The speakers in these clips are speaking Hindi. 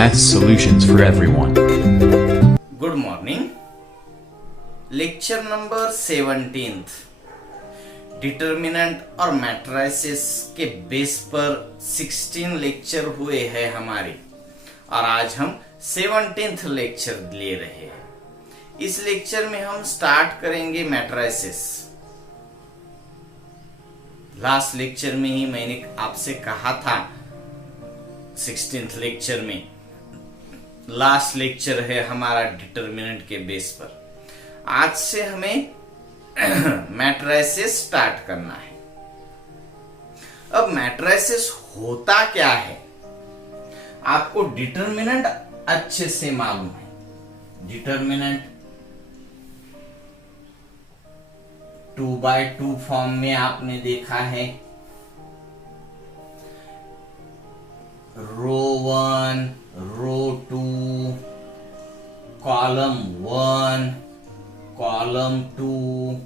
Math solutions for everyone. Good morning. Lecture number 17 determinant और मैट्रिसेस के बेस पर 16 लेक्चर हुए हैं हमारे, और आज हम 17th लेक्चर ले रहे हैं। इस लेक्चर में हम स्टार्ट करेंगे मैट्रिसेस। लास्ट लेक्चर में ही मैंने आपसे कहा था 16th लेक्चर में लास्ट लेक्चर है हमारा डिटर्मिनेंट के बेस पर। आज से हमें मैट्रिसेस स्टार्ट करना है। अब मैट्रिसेस होता क्या है, आपको डिटर्मिनेंट अच्छे से मालूम है। डिटर्मिनेंट 2x2 फॉर्म में आपने देखा है। रो 1, रो 2, कॉलम 1, कॉलम 2।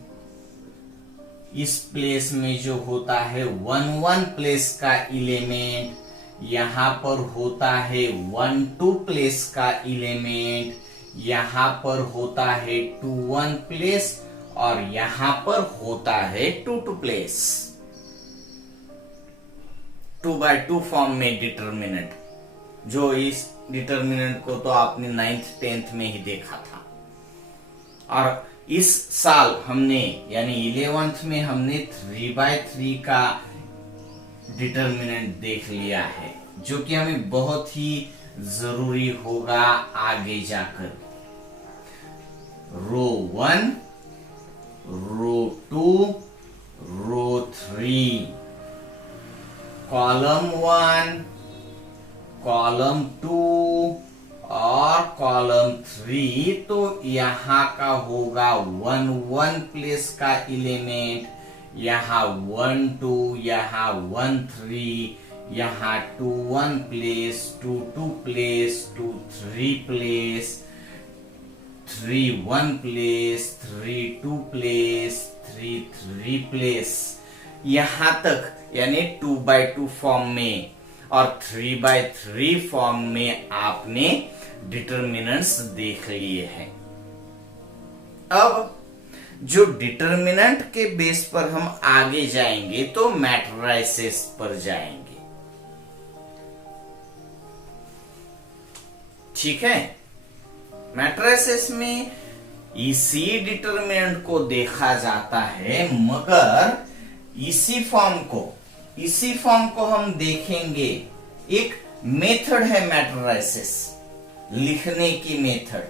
इस प्लेस में जो होता है 1 प्लेस का एलिमेंट, यहां पर होता है 1 प्लेस का एलिमेंट, यहां पर होता है 2 प्लेस, और यहां पर होता है 2 प्लेस। 2x2 फॉर्म में डिटर्मिनेंट, जो इस डिटर्मिनेंट को तो आपने 9th 10th में ही देखा था, और इस साल हमने यानी 11th में हमने 3x3 का डिटर्मिनेंट देख लिया है, जो कि हमें बहुत ही जरूरी होगा आगे जाकर। रो 1, रो 2, रो 3, कॉलम 1, कॉलम 2 और कॉलम 3। तो यहां का होगा 1 प्लेस का एलिमेंट, यहां 1 2, यहां 1 3, यहां 2 place, 2 place, 2 3 place, 3 place, 3 place, 3 place, यहां तक यानी 2x2 फॉर्म में और 3x3 फॉर्म में आपने डिटर्मिनेंट्स देख लिए हैं। अब जो डिटर्मिनेंट के बेस पर हम आगे जाएंगे तो मैट्रिसेस पर जाएंगे। ठीक है, मैट्रिसेस में इसी डिटर्मिनेंट को देखा जाता है, मगर इसी फॉर्म को हम देखेंगे। एक मेथड है मैट्रिसेस लिखने की मेथड,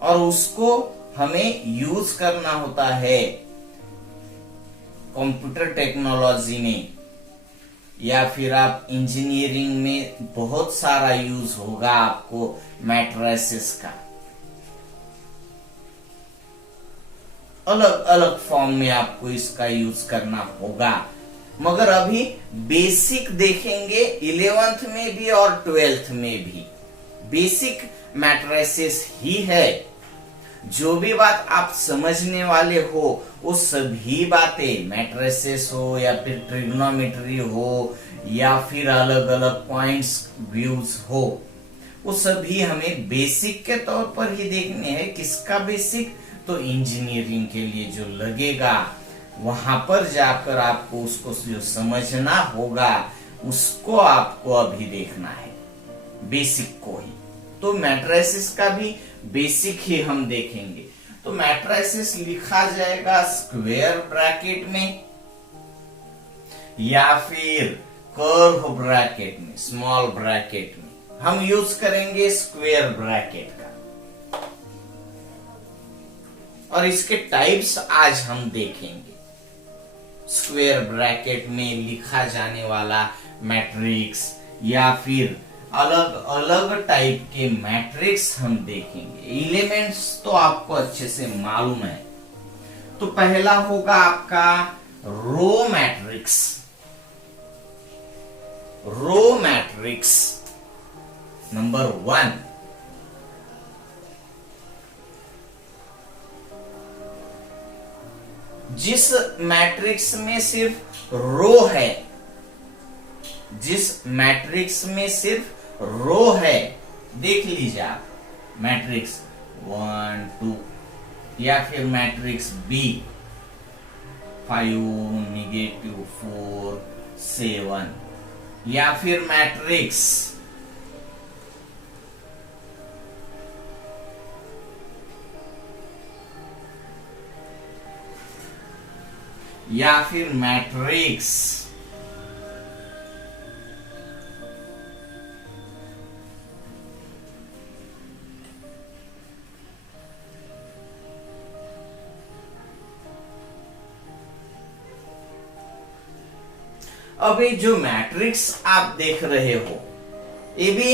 और उसको हमें यूज करना होता है कंप्यूटर टेक्नोलॉजी में, या फिर आप इंजीनियरिंग में बहुत सारा यूज होगा आपको मैट्रिसेस का। अलग अलग फॉर्म में आपको इसका यूज करना होगा, मगर अभी बेसिक देखेंगे 11th में भी और 12th में भी। बेसिक मैट्रिसेस ही है। जो भी बात आप समझने वाले हो, वो सभी बातें, मैट्रिसेस हो या फिर ट्रिग्नोमेट्री हो या फिर अलग अलग पॉइंट्स व्यूज हो, वो सभी हमें बेसिक के तौर पर ही देखने हैं। किसका बेसिक? तो इंजीनियरिंग के लिए जो लगेगा, वहां पर जाकर आपको उसको जो समझना होगा, उसको आपको अभी देखना है, बेसिक को ही। तो मैट्रिसेस का भी बेसिक ही हम देखेंगे। तो मैट्रिसेस लिखा जाएगा स्क्वायर ब्रैकेट में या फिर कर्व ब्रैकेट में, स्मॉल ब्रैकेट में। हम यूज करेंगे स्क्वायर ब्रैकेट का, और इसके टाइप्स आज हम देखेंगे। स्क्वायर ब्रैकेट में लिखा जाने वाला मैट्रिक्स या फिर अलग अलग टाइप के मैट्रिक्स हम देखेंगे। एलिमेंट्स तो आपको अच्छे से मालूम है। तो पहला होगा आपका row matrix. Row matrix number 1। जिस मैट्रिक्स में सिर्फ रो है, जिस मैट्रिक्स में सिर्फ रो है, देख लीजिए आप, मैट्रिक्स 1 2, या फिर मैट्रिक्स बी 5 -4 7, या फिर मैट्रिक्स अभी जो मैट्रिक्स आप देख रहे हो, ये भी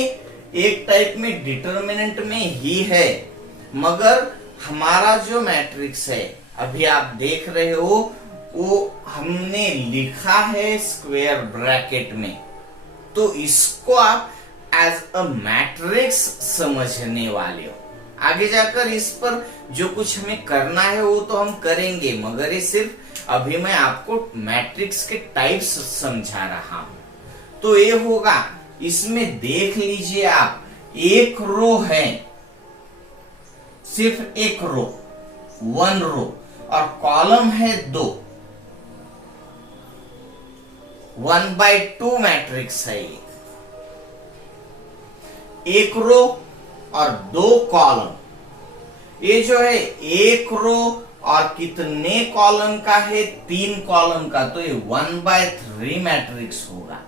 एक टाइप में डिटर्मिनेंट में ही है, मगर हमारा जो मैट्रिक्स है अभी आप देख रहे हो वो हमने लिखा है स्क्वायर ब्रैकेट में, तो इसको आप एज अ मैट्रिक्स समझने वाले हो। आगे जाकर इस पर जो कुछ हमें करना है वो तो हम करेंगे, मगर ये सिर्फ अभी मैं आपको मैट्रिक्स के टाइप्स समझा रहा हूं। तो ये होगा, इसमें देख लीजिए आप, एक रो है, सिर्फ एक रो, 1 रो, और कॉलम है 2, 1/2 मैट्रिक्स है ये। एक रो और 2 कॉलम, ये जो है एक रो और कितने कॉलम का है, 3 कॉलम का, तो ये 1/3 मैट्रिक्स होगा।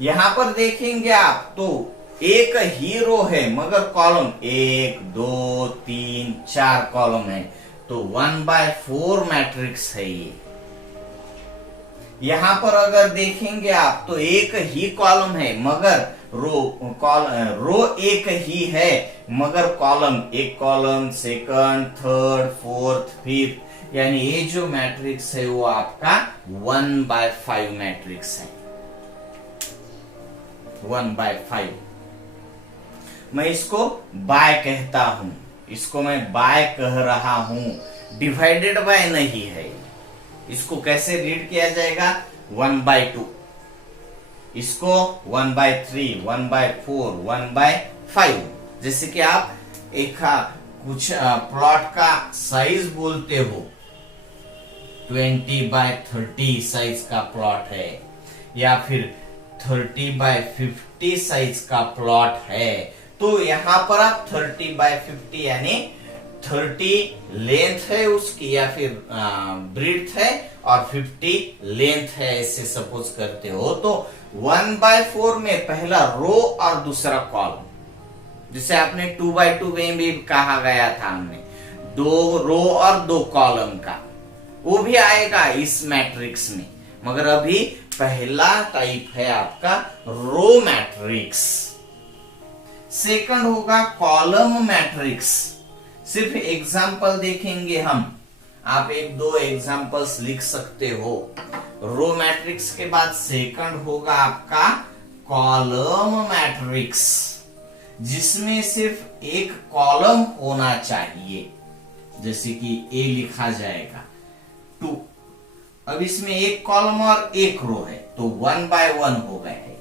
यहां पर देखेंगे आप तो एक ही रो है मगर कॉलम 1 2 3 4 कॉलम है, तो 1/4 मैट्रिक्स है ये। यहां पर अगर देखेंगे आप तो एक ही कॉलम है मगर रो एक ही है मगर कॉलम, एक column, second, third, fourth, fifth, यानी ये जो मैट्रिक्स है वो आपका 1/5 मैट्रिक्स है। 1/5 मैं इसको बाय कहता हूं, इसको मैं बाय कह रहा हूं, डिवाइडेड बाय नहीं है। इसको कैसे रीड किया जाएगा, 1/2, इसको 1/3, 1/4, 1/5। जैसे कि आप एक कुछ प्लॉट का साइज बोलते हो, 20/30 साइज का प्लॉट है, या फिर 30/50 साइज का प्लॉट है, तो यहां पर आप 30/50 यानी 30 लेंथ है उसकी, या फिर ब्रीड्थ है और 50 लेंथ है, ऐसे सपोज करते हो। तो 1/4 में पहला रो और दूसरा कॉलम, जिसे आपने 2/2 में भी कहा गया था हमने, 2 रो और 2 कॉलम का, वो भी आएगा इस मैट्रिक्स में, मगर अभी पहला टाइप है आपका रो मैट्रिक्स। सेकंड होगा कॉलम मैट्रिक्स। सिर्फ एग्जाम्पल देखेंगे हम, आप 1-2 एग्जाम्पल्स लिख सकते हो। रो मैट्रिक्स के बाद सेकंड होगा आपका कॉलम मैट्रिक्स, जिसमें सिर्फ एक कॉलम होना चाहिए, जैसे कि ए लिखा जाएगा 2। अब इसमें एक कॉलम और एक रो है तो 1/1 हो गए है,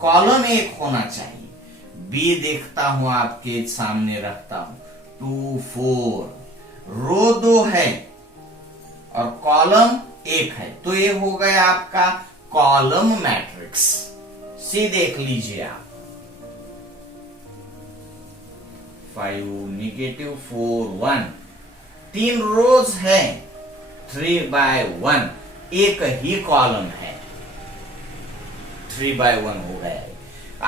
कॉलम एक होना चाहिए। बी देखता हूं, आपके सामने रखता हूं, 2 4, रो 2 है और कॉलम 1 है, तो ये हो गया आपका कॉलम मैट्रिक्स। सी देख लीजिए आप, 5 -4 1, 3 रोज है, 3/1, एक ही कॉलम है, 3/1 हो गया है।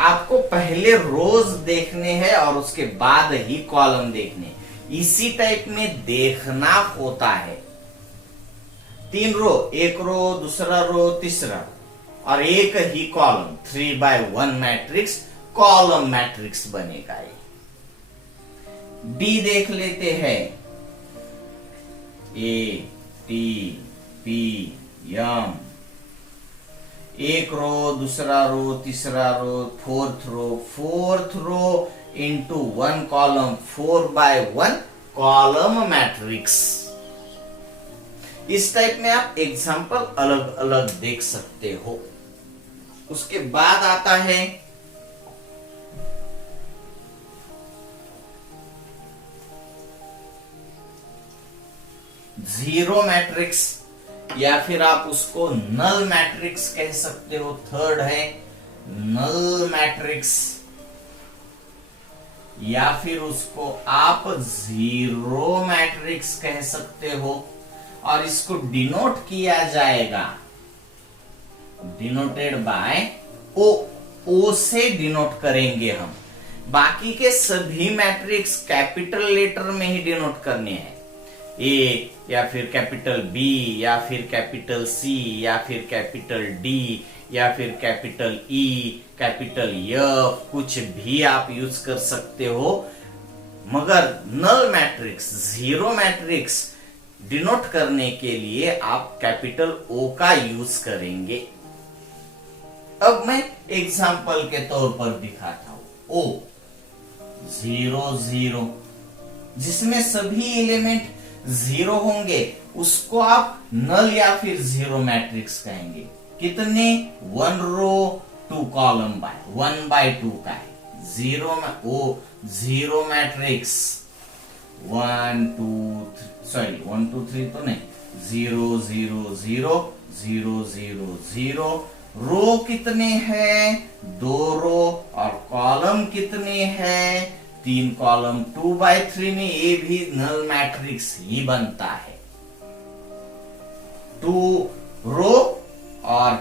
आपको पहले रोज देखने हैं और उसके बाद ही कॉलम देखने, इसी टाइप में देखना होता है। 3 रो, एक रो, दूसरा रो, तीसरा, और एक ही कॉलम, 3/1 मैट्रिक्स कॉलम मैट्रिक्स बनेगा ये। डी देख लेते हैं, ए टी पी एम, एक रो, दूसरा रो, तीसरा row, fourth row into 1 column, 4/1 column matrix. इस टाइप में आप एग्जाम्पल अलग अलग देख सकते हो। उसके बाद आता है जीरो मैट्रिक्स, या फिर आप उसको नल मैट्रिक्स कह सकते हो। थर्ड है नल मैट्रिक्स, या फिर उसको आप जीरो मैट्रिक्स कह सकते हो। और इसको डिनोट किया जाएगा, डिनोटेड बाय ओ, ओ से डिनोट करेंगे हम। बाकी के सभी मैट्रिक्स कैपिटल लेटर में ही डिनोट करने हैं, ए या फिर कैपिटल बी या फिर कैपिटल सी या फिर कैपिटल डी या फिर कैपिटल ई, कैपिटल एफ, कुछ भी आप यूज कर सकते हो। मगर null matrix, zero matrix denote करने के लिए आप कैपिटल ओ का यूज करेंगे। अब मैं एग्जांपल के तौर पर दिखाता हूं। ओ 0 0, जिसमें सभी एलिमेंट जीरो होंगे, उसको आप नल या फिर जीरो मैट्रिक्स कहेंगे। कितने? 1 रो 2 कॉलम बाय 1 by 2 का है। जीरो में ओ जीरो मैट्रिक्स 1 2 3 तो नहीं, 0 0 0 0 0 0। रो कितने हैं? 2 रो। और कॉलम कितने हैं? 3 कॉलम। 2 by 3 में ये भी नल मैट्रिक्स ही बनता है। 2 रो और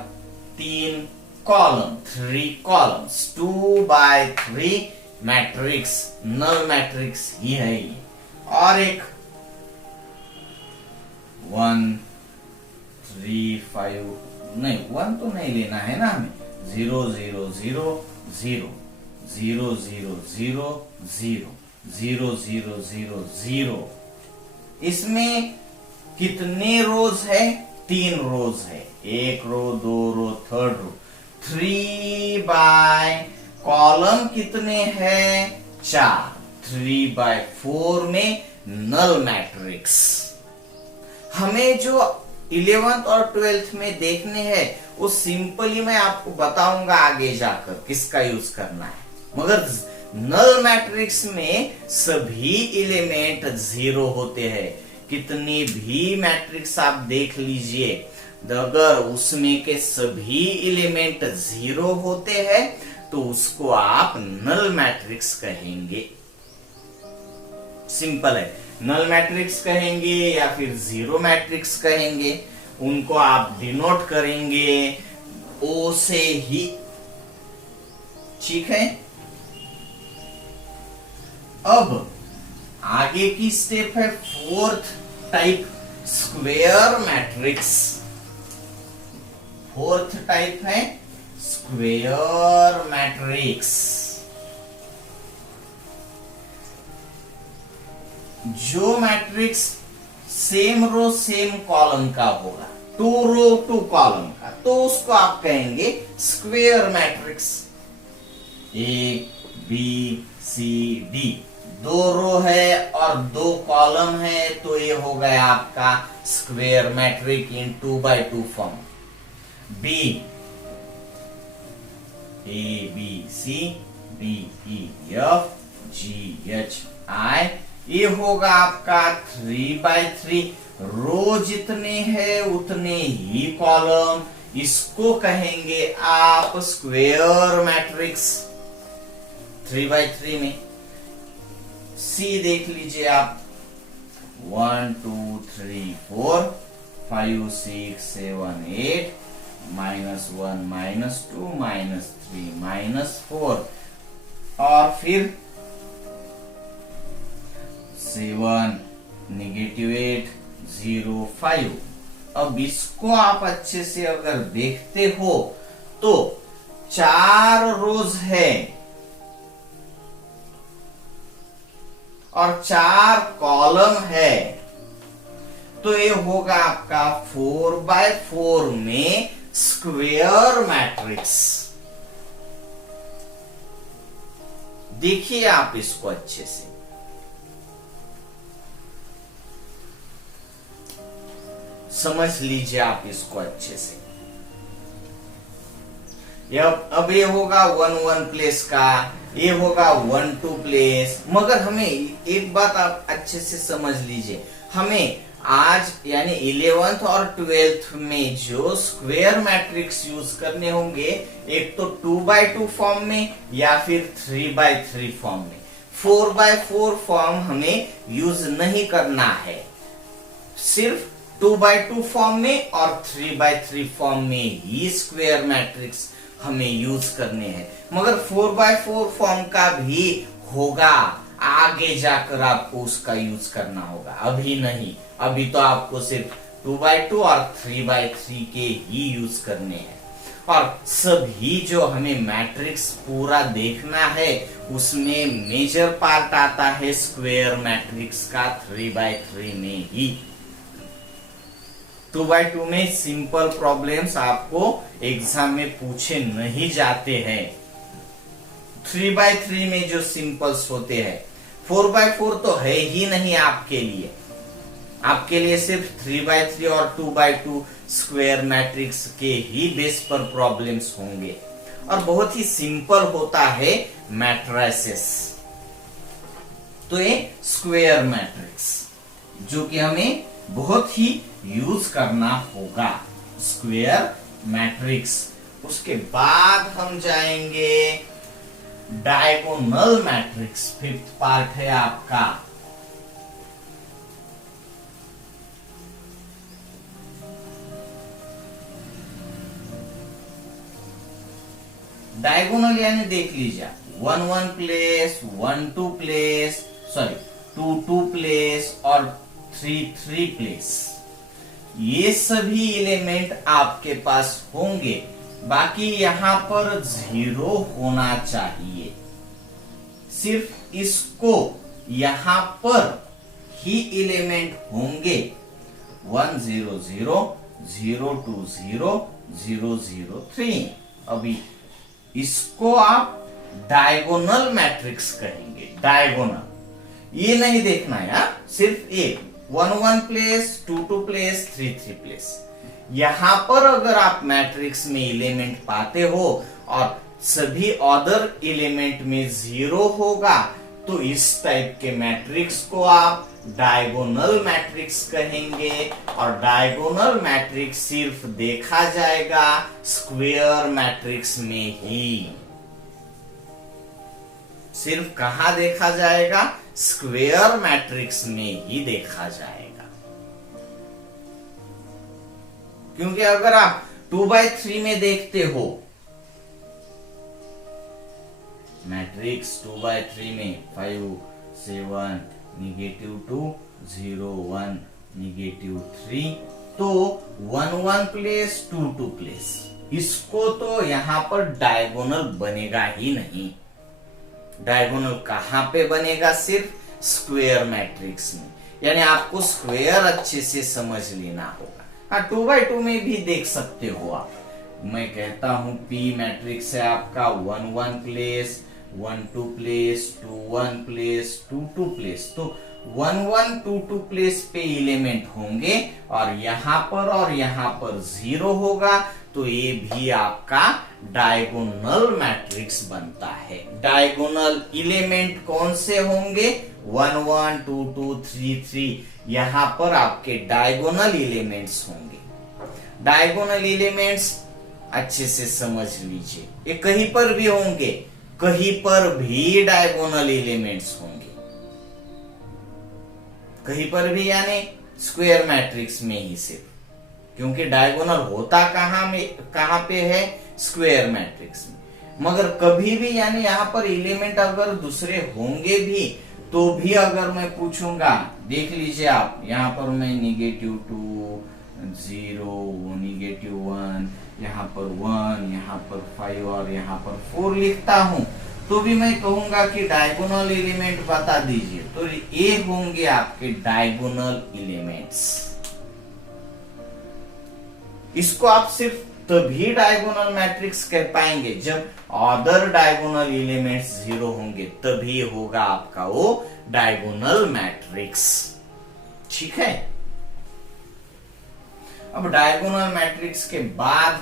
3 column, 3 columns, 2 by 3 matrix, null matrix ही है ये। और एक 1 3 5, नहीं 1 तो नहीं लेना है ना हमें। 0 0 0 0 0 0 0 0 0 0 0 0। इसमें कितने रोज है? 3 रोज है। 1 रो 2 रो, थर्ड रो। 3 by कॉलम कितने हैं? 4। 3 by 4 में नल मैट्रिक्स। हमें जो 11th और 12th में देखने हैं वो सिंपली मैं आपको बताऊंगा आगे जाकर किसका यूज करना है। मगर नल मैट्रिक्स में सभी एलिमेंट जीरो होते हैं। कितनी भी मैट्रिक्स आप देख लीजिए, अगर उसमें के सभी एलिमेंट जीरो होते हैं तो उसको आप नल मैट्रिक्स कहेंगे। सिंपल है, नल मैट्रिक्स कहेंगे या फिर जीरो मैट्रिक्स कहेंगे। उनको आप डिनोट करेंगे ओ से ही। ठीक है, अब आगे की स्टेप है 4th type, square matrix. 4th type है स्क्वेयर मैट्रिक्स। जो matrix same row same column का होगा, 2 रो 2 कॉलम का, तो उसको आप कहेंगे square matrix. A B C D, 2 row है और 2 कॉलम है, तो ये हो गया आपका square matrix in 2 by 2 form. B A B C D E F G H I, ये होगा आपका 3 by 3। रो जितने हैं उतने ही कॉलम, इसको कहेंगे आप स्क्वेयर मैट्रिक्स 3 by 3 में। सी देख लीजिए आप, 1 2 3 4 5 6 7 8 -1 -2 -3 -4, और फिर 7 -8 0 5। अब इसको आप अच्छे से अगर देखते हो तो 4 रोज है और 4 कॉलम है, तो ये होगा आपका 4 by 4 में स्क्वेयर मैट्रिक्स। देखिए आप इसको अच्छे से, समझ लीजिए आप इसको अच्छे से। अब ये होगा 1 प्लेस का, ये होगा 1 प्लेस। मगर हमें एक बात आप अच्छे से समझ लीजिए, हमें आज यानी 11th और 12th में जो स्क्वायर मैट्रिक्स यूज करने होंगे, एक तो 2x2 फॉर्म में या फिर 3x3 फॉर्म में। 4x4 फॉर्म हमें यूज नहीं करना है, सिर्फ 2x2 फॉर्म में और 3x3 फॉर्म में ही स्क्वायर मैट्रिक्स हमें यूज करने हैं। मगर 4x4 फॉर्म का भी होगा, आगे जाकर आपको उसका यूज करना होगा, अभी नहीं। अभी तो आपको सिर्फ 2x2 और 3x3 के ही यूज करने हैं। और सभी जो हमें मैट्रिक्स पूरा देखना है, उसमें मेजर पार्ट आता है स्क्वायर मैट्रिक्स का 3x3 में ही। 2x2 में सिंपल प्रॉब्लम्स आपको एग्जाम में पूछे नहीं जाते हैं। 3x3 में जो सिंपल्स होते हैं, 4x4 तो है ही नहीं आपके लिए। आपके लिए सिर्फ 3x3 और 2x2 स्क्वायर मैट्रिक्स के ही बेस पर प्रॉब्लम्स होंगे। और बहुत ही सिंपल होता है मैट्रिसेस। तो ये स्क्वायर मैट्रिक्स जो कि हमें बहुत ही यूज करना होगा, स्क्वायर मैट्रिक्स। उसके बाद हम जाएंगे डायगोनल मैट्रिक्स, 5th पार्ट है आपका। डायगोनल यानी देख लीजिए 1 प्लेस, 1 प्लेस, सॉरी 2 प्लेस और 3 प्लेस, ये सभी एलिमेंट आपके पास होंगे। बाकी यहां पर 0 होना चाहिए, सिर्फ इसको यहां पर ही एलिमेंट होंगे। 1 0 0 0 2 0 0 0 3। अभी इसको आप डायगोनल मैट्रिक्स कहेंगे। डायगोनल ये नहीं देखना है, सिर्फ एक 1 प्लेस, 2 प्लेस, 3 प्लेस। यहां पर अगर आप मैट्रिक्स में एलिमेंट पाते हो और सभी अदर एलिमेंट में 0 होगा, तो इस टाइप के मैट्रिक्स को आप डायगोनल मैट्रिक्स कहेंगे। और डायगोनल मैट्रिक्स सिर्फ देखा जाएगा स्क्वायर मैट्रिक्स में ही। सिर्फ कहां देखा जाएगा? स्क्वायर मैट्रिक्स में ही देखा जाएगा। क्योंकि अगर आप 2x3 में देखते हो, मैट्रिक्स 2x3 में 5 7 -2 0 1 -3, तो 1 प्लेस 2 प्लेस, इसको तो यहां पर डायगोनल बनेगा ही नहीं। डायगोनल कहां पे बनेगा? सिर्फ स्क्वायर मैट्रिक्स में। यानी आपको स्क्वायर अच्छे से समझ लेना होगा। हाँ, 2x2 में भी देख सकते हो आप। मैं कहता हूं P मैट्रिक्स है आपका 1 प्लेस, 1 प्लेस, 2 प्लेस, 2 प्लेस। तो 1 2 प्लेस पे एलिमेंट होंगे और यहां पर 0 होगा, तो ये भी आपका डायगोनल मैट्रिक्स बनता है। डायगोनल एलिमेंट कौन से होंगे? 1 1 2 2 3 3। यहां पर आपके डायगोनल एलिमेंट्स होंगे। डायगोनल एलिमेंट्स अच्छे से समझ लीजिए, ये कहीं पर भी होंगे, कहीं पर भी डायगोनल एलिमेंट्स होंगे। कहीं पर भी यानी स्क्वायर मैट्रिक्स में ही सिर्फ, क्योंकि डायगोनल होता कहां पे है? स्क्वायर मैट्रिक्स में। मगर कभी भी यानी यहां पर एलिमेंट अगर दूसरे होंगे भी, तो भी अगर मैं पूछूंगा, देख लीजिए आप, यहां पर मैं -2 0 -1, यहाँ पर 1, यहाँ पर 5 और यहाँ पर 4 लिखता हूं, तो भी मैं कहूंगा कि डायगोनल एलिमेंट बता दीजिए। तो ये होंगे आपके डायगोनल एलिमेंट्स। इसको आप सिर्फ तभी डायगोनल मैट्रिक्स कह पाएंगे जब अदर डायगोनल एलिमेंट्स 0 होंगे, तभी होगा आपका वो डायगोनल मैट्रिक्स। ठीक है। अब डायगोनल मैट्रिक्स के बाद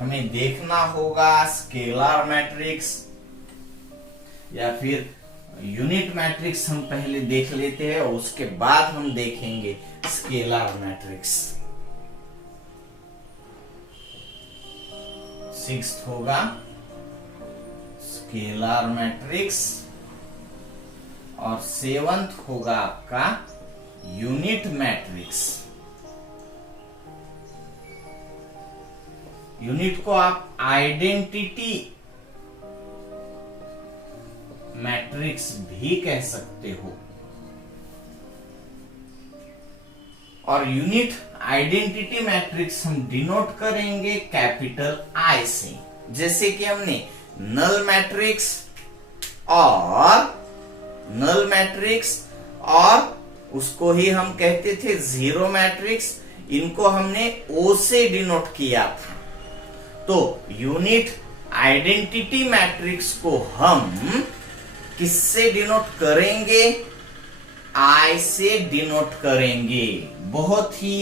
हमें देखना होगा स्केलर मैट्रिक्स या फिर यूनिट मैट्रिक्स। हम पहले देख लेते हैं और उसके बाद हम देखेंगे स्केलर मैट्रिक्स। 6th होगा स्केलर मैट्रिक्स और 7th होगा आपका यूनिट मैट्रिक्स। यूनिट को आप आइडेंटिटी मैट्रिक्स भी कह सकते हो और यूनिट आइडेंटिटी मैट्रिक्स हम डिनोट करेंगे कैपिटल आई से। जैसे कि हमने नल मैट्रिक्स और उसको ही हम कहते थे जीरो मैट्रिक्स, इनको हमने ओ से डिनोट किया था। तो यूनिट आइडेंटिटी मैट्रिक्स को हम किससे डिनोट करेंगे? आई से डिनोट करेंगे। बहुत ही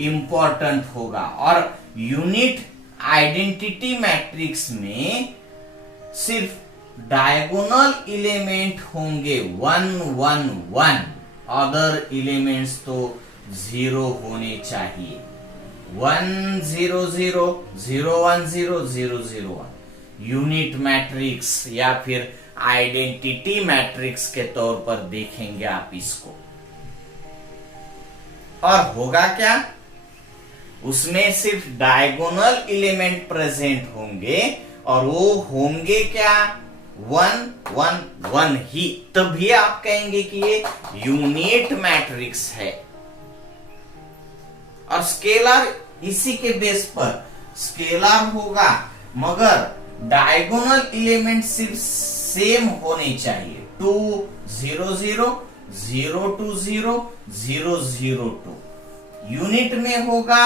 इंपॉर्टेंट होगा। और यूनिट आइडेंटिटी मैट्रिक्स में सिर्फ डायगोनल एलिमेंट होंगे 1 1 1, अदर एलिमेंट्स तो 0 होने चाहिए। 1 0 0 0 1 0 0 0 1 यूनिट मैट्रिक्स या फिर आइडेंटिटी मैट्रिक्स के तौर पर देखेंगे आप इसको। और होगा क्या? उसमें सिर्फ डायगोनल एलिमेंट प्रेजेंट होंगे और वो होंगे क्या? 1 1 1 ही। तभी आप कहेंगे कि ये यूनिट मैट्रिक्स है। और स्केलर इसी के बेस पर स्केलर होगा, मगर डायगोनल एलिमेंट सिर्फ सेम होने चाहिए। 2 0 0 0 2 0 0 0 2। यूनिट में होगा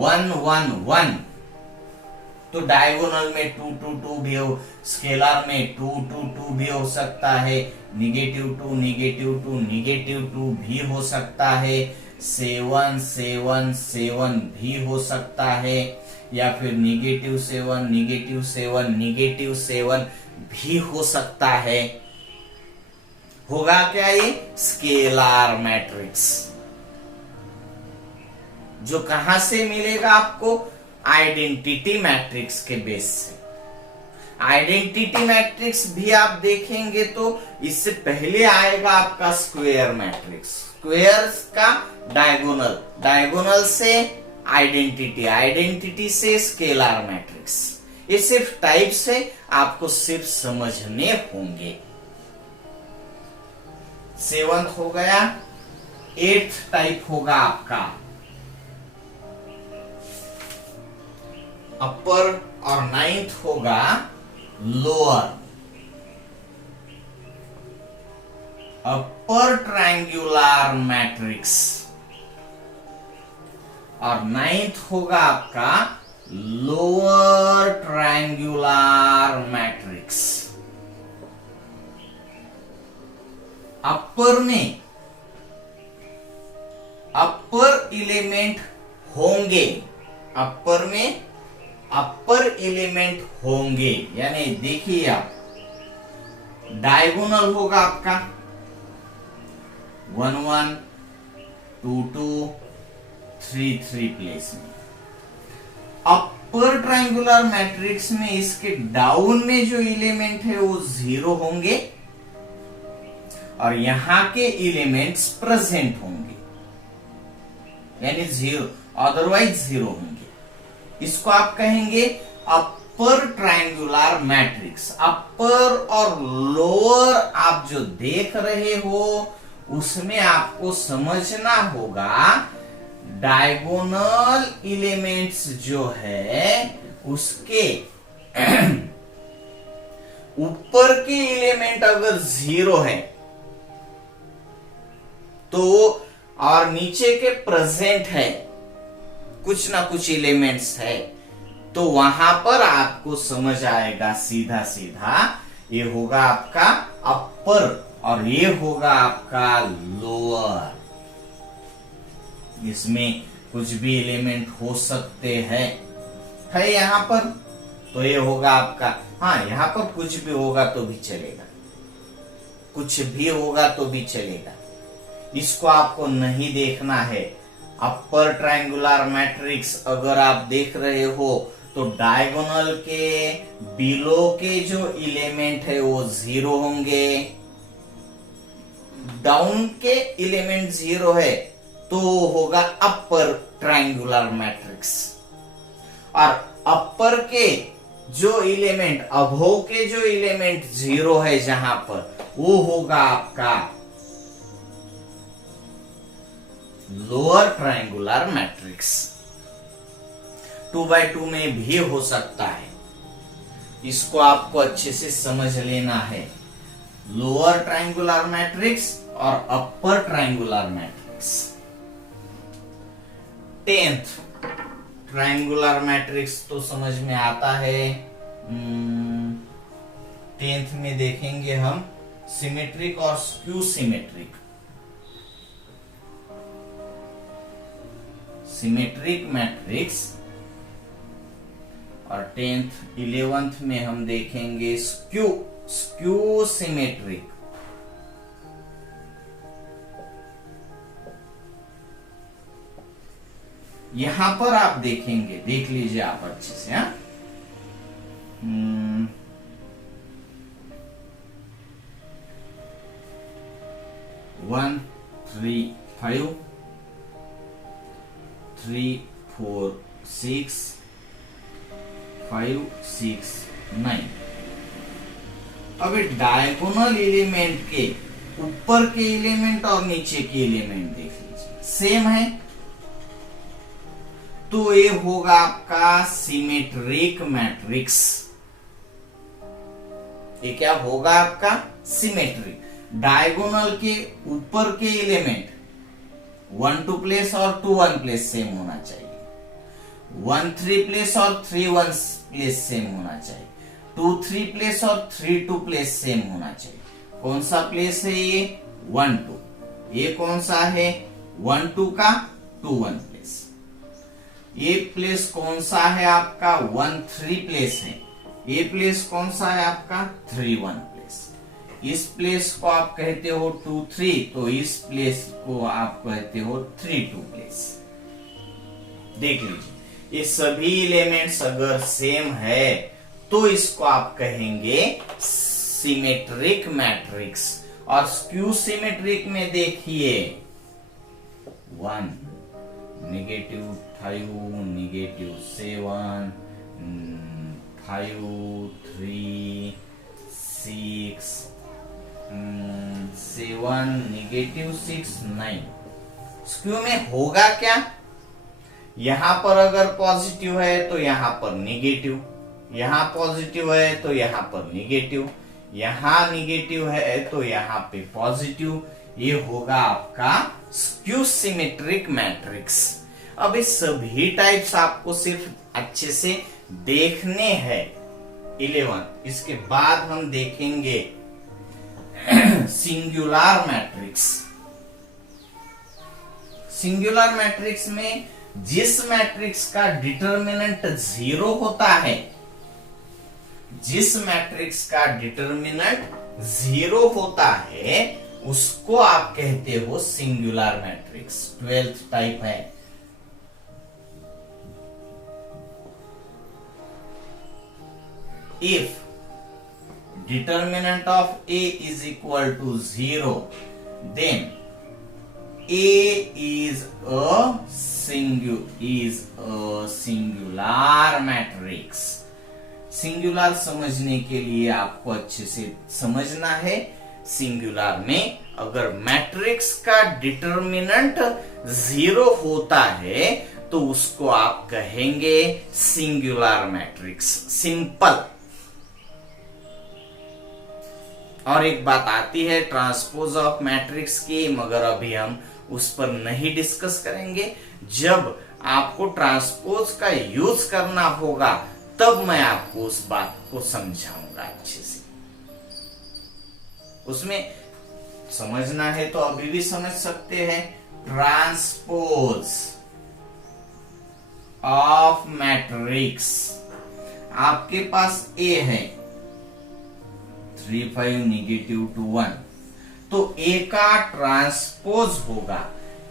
1 1 1, तो डायगोनल में 2 2 2 भी हो, स्केलर में 2 2 2 भी हो सकता है, -2 -2 भी हो सकता है, 7 7 7 भी हो सकता है, या फिर -7 -7 -7 भी हो सकता है। होगा क्या? ये स्केलर मैट्रिक्स। जो कहां से मिलेगा आपको? आइडेंटिटी मैट्रिक्स के बेस से। आइडेंटिटी मैट्रिक्स भी आप देखेंगे तो इससे पहले आएगा आपका स्क्वायर मैट्रिक्स। स्क्वायर का डायगोनल, डायगोनल से आइडेंटिटी, आइडेंटिटी से स्केलर मैट्रिक्स। ये सिर्फ टाइप्स है, आपको सिर्फ समझने होंगे। 7th हो गया। 8th टाइप होगा आपका अपर और 9th होगा लोअर। अपर ट्रायंगुलर मैट्रिक्स और 9th होगा आपका लोअर ट्रायंगुलर मैट्रिक्स। अपर में अपर एलिमेंट होंगे, अपर में अपर एलिमेंट होंगे, यानी देखिए आप डायगोनल होगा आपका 1 1 2 2 3 3 प्लेस में। अपर ट्रायंगुलर मैट्रिक्स में इसके डाउन में जो एलिमेंट है वो 0 होंगे और यहां के एलिमेंट्स प्रेजेंट होंगे, यानी 0, अदरवाइज 0 होंगे। इसको आप कहेंगे अपर ट्रायंगुलर मैट्रिक्स। अपर और लोअर आप जो देख रहे हो उसमें आपको समझना होगा डायगोनल एलिमेंट्स जो है उसके ऊपर के एलिमेंट अगर 0 है तो और नीचे के प्रेजेंट है, कुछ ना कुछ एलिमेंट्स है, तो वहां पर आपको समझ आएगा सीधा सीधा ये होगा आपका अपर और ये होगा आपका लोअर। इसमें कुछ भी एलिमेंट हो सकते हैं, है यहाँ पर, तो ये होगा आपका, हाँ यहाँ पर कुछ भी होगा तो भी चलेगा, कुछ भी होगा तो भी चलेगा, इसको आपको नहीं देखना है। अपर ट्रायंगुलर मैट्रिक्स अगर आप देख रहे हो तो डायगोनल के बिलो के जो एलिमेंट है वो 0 होंगे, डाउन के एलिमेंट 0 है तो होगा अपर ट्रायंगुलर मैट्रिक्स, और अपर के जो एलिमेंट, अबोव के जो एलिमेंट 0 है जहां पर, वो होगा आपका लोअर ट्रायंगुलर मैट्रिक्स। 2x2 में भी हो सकता है, इसको आपको अच्छे से समझ लेना है। लोअर ट्रायंगुलर मैट्रिक्स और upper triangular matrix. 10th triangular matrix तो समझ में आता है। 10th में देखेंगे हम सिमेट्रिक और स्क्यू सिमेट्रिक। सिमेट्रिक मैट्रिक्स और 10th 11th में हम देखेंगे स्क्यू सिमेट्रिक। यहां पर आप देखेंगे, देख लीजिए आप अच्छे से। 1 3 5 3 4 6 5 6 9। अब डायगोनल एलिमेंट के ऊपर के एलिमेंट और नीचे के एलिमेंट देख लीजिए, सेम है, तो ये होगा आपका सिमेट्रिक मैट्रिक्स। ये क्या होगा आपका? सिमेट्रिक। डायगोनल के ऊपर के एलिमेंट 1 2 प्लेस और 2 1 प्लेस सेम होना चाहिए, 1 3 प्लेस और 3 1 प्लेस सेम होना चाहिए, 2 3 प्लेस और 3 2 प्लेस सेम होना चाहिए। कौन सा प्लेस है ये? 1 2। ये कौन सा है? 1 2 का 2 1 प्लेस। ये प्लेस कौन सा है आपका? 1 3 प्लेस है। ये प्लेस कौन सा है आपका? 3 1 प्लेस। इस प्लेस को आप कहते हो 2 3, तो इस प्लेस को आप कहते हो 3 2 प्लेस। देख लीजिए, ये सभी एलिमेंट्स अगर सेम है तो इसको आप कहेंगे सिमेट्रिक मैट्रिक्स। और स्क्यू सिमेट्रिक में देखिए 1 -5 -7 5 3 6 7 -6 9। स्क्यू में होगा क्या? यहां पर अगर पॉजिटिव है तो यहां पर निगेटिव, यहां पॉजिटिव है तो यहां पर निगेटिव, यहां निगेटिव है तो यहां पे पॉजिटिव। ये होगा आपका स्क्यू सिमेट्रिक मैट्रिक्स। अब इस सभी टाइप्स आपको सिर्फ अच्छे से देखने हैं 11। इसके बाद हम देखेंगे सिंगुलर मैट्रिक्स। सिंगुलर मैट्रिक्स में जिस मैट्रिक्स का डिटर्मिनेंट 0 होता है, जिस मैट्रिक्स का डिटर्मिनेंट 0 होता है उसको आप कहते हो सिंगुलर मैट्रिक्स। 12th टाइप है। If determinant of A is equal to 0, then A is a singular matrix. Singular समझने के लिए आपको अच्छे से समझना है। सिंगुलर में अगर मैट्रिक्स का डिटर्मिनेंट 0 होता है तो उसको आप कहेंगे सिंगुलर मैट्रिक्स। सिंपल। और एक बात आती है ट्रांसपोज ऑफ मैट्रिक्स की, मगर अभी हम उस पर नहीं डिस्कस करेंगे। जब आपको ट्रांसपोज का यूज करना होगा तब मैं आपको उस बात को समझाऊंगा अच्छे से। उसमें समझना है तो अभी भी समझ सकते हैं। ट्रांसपोज ऑफ मैट्रिक्स, आपके पास ए है 3 5 -2 1, तो ए का ट्रांसपोज होगा,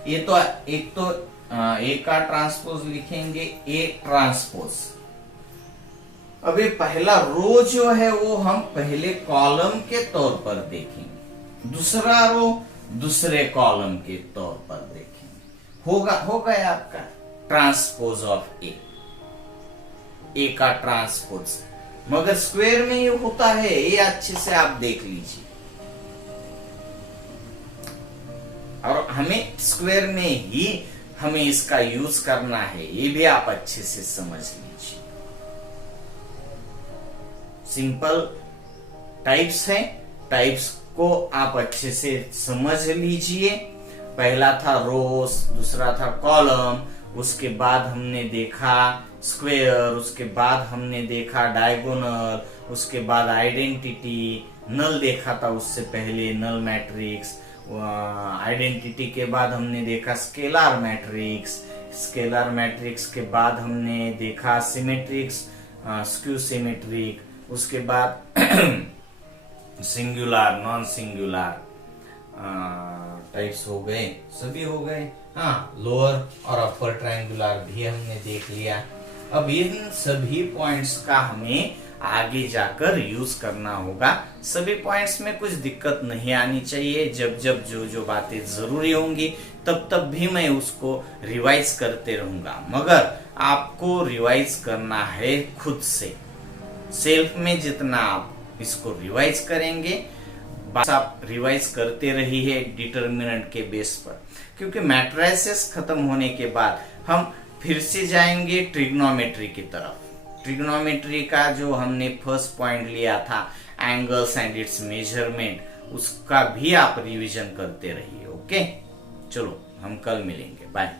ये तो एक तो ए का ट्रांसपोज लिखेंगे ए ट्रांसपोज। अब ये पहला रो जो है वो हम पहले कॉलम के तौर पर देखेंगे, दूसरा रो दूसरे कॉलम के तौर पर देखेंगे। हो गया आपका ट्रांसपोज ऑफ ए का ट्रांसपोज, मगर स्क्वायर में ये होता है, ये अच्छे से आप देख लीजिए, और हमें स्क्वायर में ही हमें इसका यूज करना है, ये भी आप अच्छे से समझ लीजिए। सिंपल टाइप्स है, टाइप्स को आप अच्छे से समझ लीजिए। पहला था रोज, दूसरा था कॉलम, उसके बाद हमने देखा स्क्वायर, उसके बाद हमने देखा डायगोनल, उसके बाद आइडेंटिटी, नल देखा था उससे पहले, नल मैट्रिक्स, आइडेंटिटी के बाद हमने देखा स्केलर मैट्रिक्स, स्केलर मैट्रिक्स के बाद हमने देखा सिमेट्रिक्स, स्क्यू सिमेट्रिक, उसके बाद सिंगुलर, नॉन सिंगुलर टाइप्स हो गए, सभी हो गए। हाँ, लोअर और अपर ट्रायंगुलर भी हमने देख लिया। अब इन सभी पॉइंट्स का हमें आगे जाकर यूज करना होगा। सभी पॉइंट्स में कुछ दिक्कत नहीं आनी चाहिए। जब जब जो जो बातें जरूरी होंगी तब तब भी मैं उसको रिवाइज करते रहूंगा, मगर आपको रिवाइज करना है खुद से, सेल्फ में जितना आप इसको रिवाइज करेंगे, बस आप रिवाइज करते रहिए डिटर्मिनेंट के बेस पर, क्योंकि मैट्रिसेस खत्म होने के बाद हम फिर से जाएंगे ट्रिग्नोमेट्री की तरफ। ट्रिग्नोमेट्री का जो हमने फर्स्ट पॉइंट लिया था एंगल्स एंड इट्स मेजरमेंट, उसका भी आप रिवीजन करते रहिए। ओके, चलो हम कल मिलेंगे, बाय।